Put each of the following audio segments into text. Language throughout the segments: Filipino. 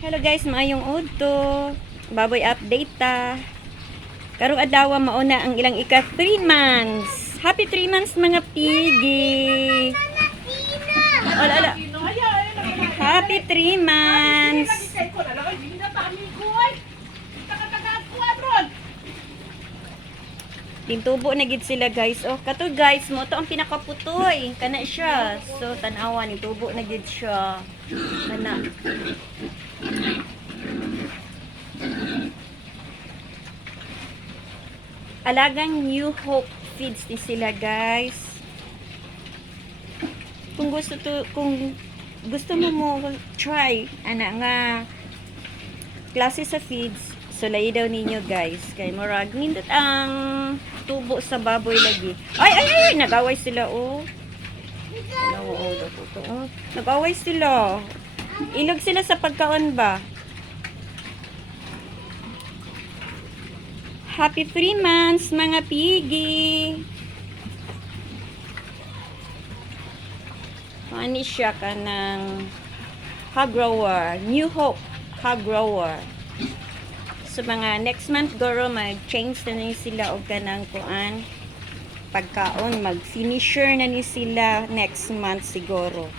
Hello guys, maayong udto. Baboy update ta. Karong adlaw mauna ang ilang ika 3 months. Happy 3 months mga pigi. Ala. Happy 3 months. Tintubo na gid sila guys. Oh, kato guys, mo to ang pinakaputoy. Kana siya. So tan-awa ni tubo na gid siya. Kana. Alagang New Hope feeds din sila guys. Kung gusto mo try ana nga klase sa feeds, sulay daw ninyo guys. Kay murag nindot ang tubo sa baboy lagi. Ay, nagaway sila oh. Nagaway sila. Ilog sila sa pagkaon ba? Happy 3 months mga pigi. Ani siya ka ng hog grower. New Hope hog grower. So mga next month goro mag-change na ni sila og kanang kuan pagkaon, mag-finisher na ni sila next month siguro.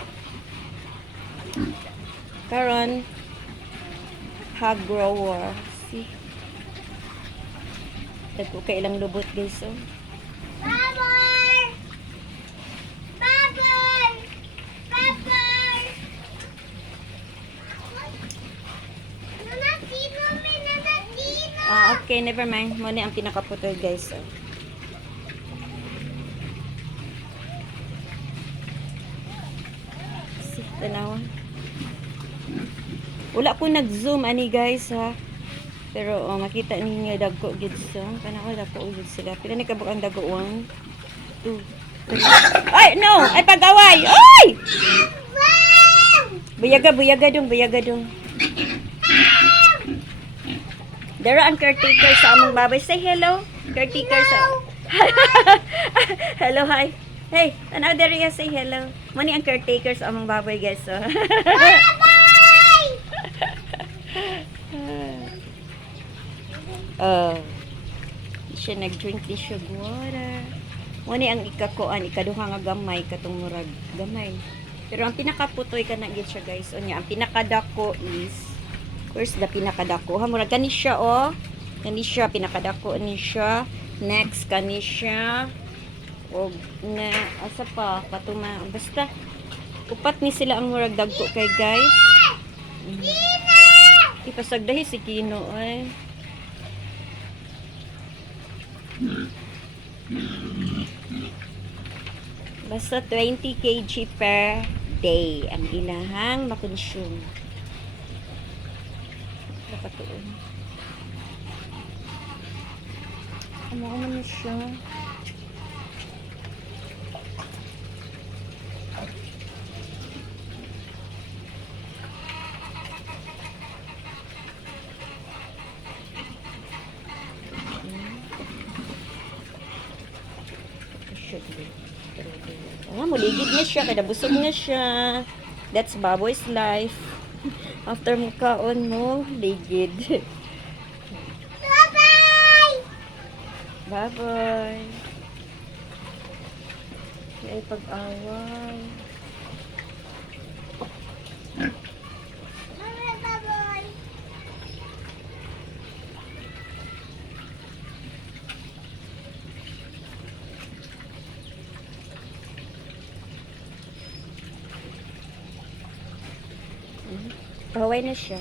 Karon hog grower. See? Dagko kay ilang lubot guys oh. Okay, never mind. Muna ang pinakaputol guys. Oh. Tanawa. Wala ko nag-zoom ani guys ha. Pero oh, makita ninyo dagko gid so. Tanawa dagko gid sila. Pila ni kabuk ang dago 1 2 3. Ay no, ay pag-away. Ay! Buyaga dong. Dara ang caretaker sa among baboy. Say hello. Caretaker sa... Hello, hi. Hey, tanaw dere say hello. Mani ang caretaker sa among baboy, guys. So. Siya nag-drink di siya water. Mani ang ikakuan, ikaduha nga gamay, katong murag gamay. Pero ang pinakaputoy ka na gid siya, guys. Unya, ang pinakadako is where's the pinakadako? Murag kani siya oh. Kani siya pinakadako ni siya. Next kani siya. Og na asa pa patuma basta upat ni sila ang murag dagko kay guys. Ipasagdahi si Kino ay. Basta 20 kg per day ang ilahang makonsume. Patuon. Ano na siya? Muligid na siya, kada busog na siya. That's baboy's life. After mo kaon mo, ligid. Bye-bye. Ay pag-away. Pahaway na siya.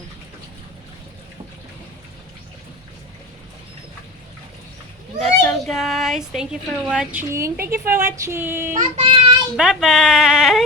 That's all guys. Thank you for watching. Bye-bye. Bye-bye.